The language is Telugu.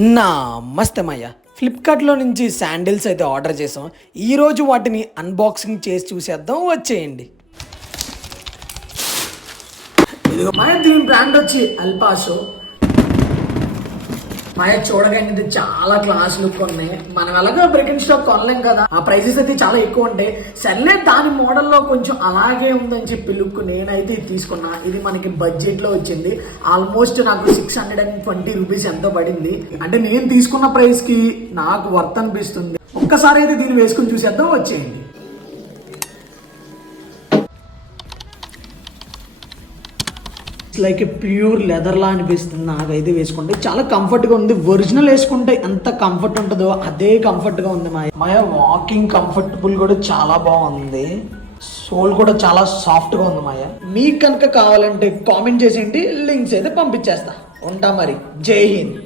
నమస్తే మయ్య. ఫ్లిప్కార్ట్లో నుంచి శాండిల్స్ అయితే ఆర్డర్ చేసాం. ఈరోజు వాటిని అన్బాక్సింగ్ చేసి చూసేద్దాం, వచ్చేయండి. ఇదిగో మాయ, దీని బ్రాండ్ వచ్చి అల్పాసో. మాయ చూడగానే ఇది చాలా క్లాస్ లుక్ ఉన్నాయి. మనం ఎలాగో బ్రికెన్ స్టాక్ కొనలేం కదా, ఆ ప్రైసెస్ అయితే చాలా ఎక్కువ ఉంటాయి. సర్లే, దాని మోడల్లో కొంచెం అలాగే ఉందని చెప్పి లుక్ నేనైతే ఇది తీసుకున్నా. ఇది మనకి బడ్జెట్ లో వచ్చింది. ఆల్మోస్ట్ నాకు 620 రూపీస్ ఎంతో పడింది. అంటే నేను తీసుకున్న ప్రైస్ కి నాకు వర్త్ అనిపిస్తుంది. ఒక్కసారి అయితే దీన్ని వేసుకుని చూసేద్దాం, వచ్చేయండి. లైక్ ప్యూర్ లెదర్ లా అనిపిస్తుంది నాకైతే. వేసుకుంటే చాలా కంఫర్ట్ గా ఉంది. ఒరిజినల్ వేసుకుంటే ఎంత కంఫర్ట్ ఉంటుందో అదే కంఫర్ట్ గా ఉంది. మాయ వాకింగ్ కంఫర్టబుల్ కూడా చాలా బాగుంది. సోల్ కూడా చాలా సాఫ్ట్ గా ఉంది. మాయ, మీకు కనుక కావాలంటే కామెంట్ చేసేయండి, లింక్స్ అయితే పంపించేస్తా. ఉంటా మరి. జై హింద్.